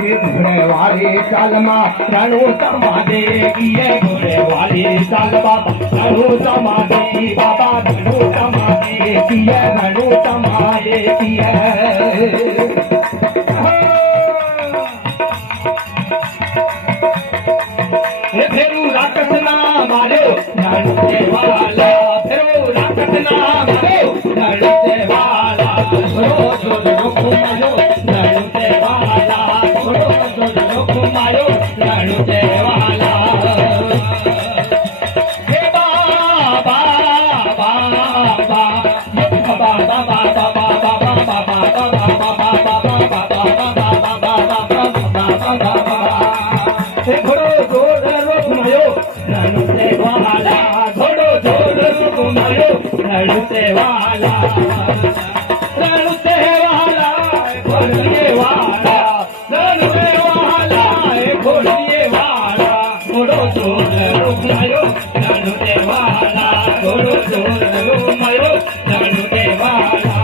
घोड़े वाली चाल मां रणु समाधे किए घोड़े वाली चाल बाबा रणु समाधे बाबा रणु समाधे किए रणु समाधे किए फेरू राक्षस ना मारो रणु देवाला फेरू राक्षस ना मारो रणु देवाला छोड़ो छोड़ो घुमायो रणु देवाला घुमायो रणु देवाला हे बाबा बाबा घोड़ो जोर घुमायो रणु देवाला घोड़ो जोर घुमायो रणु देवाला रणु देवाला घोड़िए वाला रणु देवाला घोड़िए वाला घोड़ो जोर घुमायो रणु देवाला घोड़ो जोर घुमायो रणु देवाला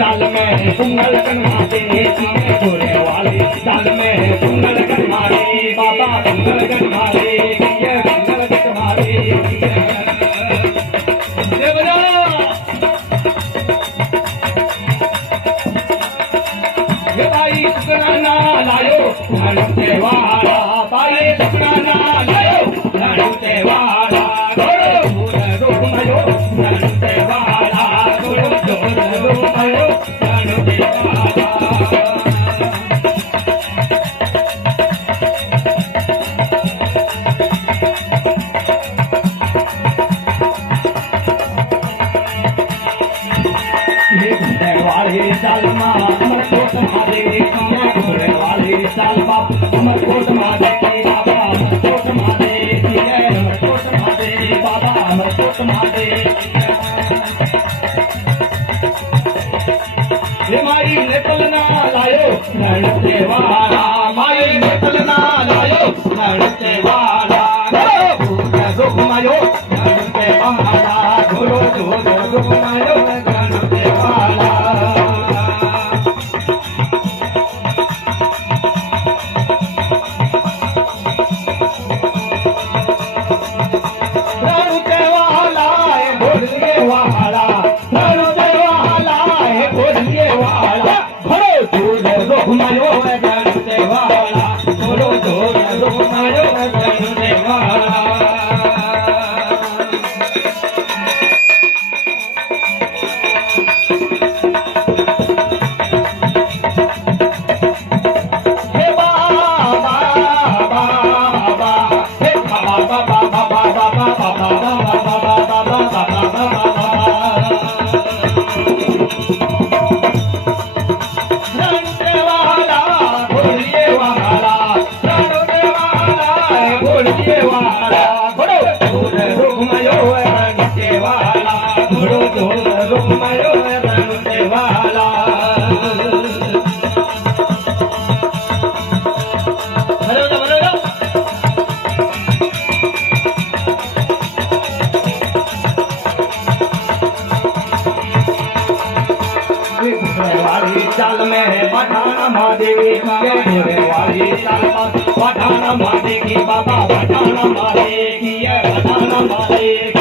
चाल में सुंगल कन्मारे घोड़े वाली चाल में सुंगल कन्मारे बाबा सुंगल कन्मारे सुंगल कन्मारे भाई सुकना ना लायो रणु देवाला भाई सुकना ना लायो रणु देवाला घोड़ो जोर घुमायो रणु देवाला घोड़ो जोर घुमायो रणु देवाला वाली चाल मां अमरकोट महादेव घोड़े वाली चाल बाबा अमरकोट महादेव बाबा अमरकोट महादेव अमरकोट महादेव बाबा अमरकोट महादेव माई नेतल ना लायो रणु देवाला माई नेतल ना लायो रणु देवाला घोड़ो घुमायो रणु देवाला घोड़ो घुमायो रणु देवाला रणु देवाला घोड़िए वाला रणु देवाला घोड़िए वाला घोड़ो जोर घुमायो रणु देवाला घोड़ो जोर घुमायो रणु देवाला वाली चाल में पठाना महादेवी घोड़े वाली चाल पठाना महादेवी बाबा पठाना महादेवी पठाना महादेवी